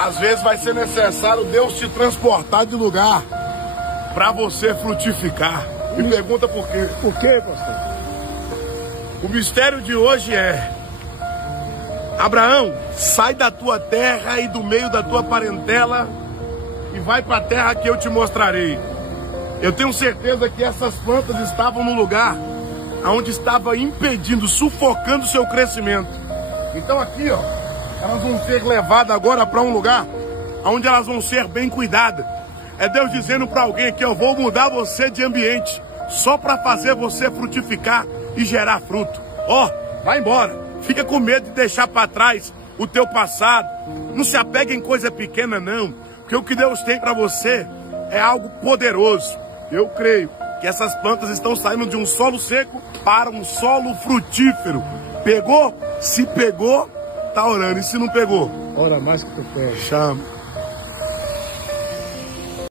Às vezes vai ser necessário Deus te transportar de lugar para você frutificar. Me pergunta por quê. Por quê, pastor? O mistério de hoje é: Abraão, sai da tua terra e do meio da tua parentela e vai para a terra que eu te mostrarei. Eu tenho certeza que essas plantas estavam no lugar onde estava impedindo, sufocando o seu crescimento. Então aqui, ó, elas vão ser levadas agora para um lugar onde elas vão ser bem cuidadas. É Deus dizendo para alguém que eu vou mudar você de ambiente só para fazer você frutificar e gerar fruto. Ó, vai embora. Fica com medo de deixar para trás o teu passado. Não se apegue em coisa pequena, não. Porque o que Deus tem para você é algo poderoso. Eu creio que essas plantas estão saindo de um solo seco para um solo frutífero. Pegou? Se pegou, tá orando. E se não pegou? Ora mais que tu quer. Chama.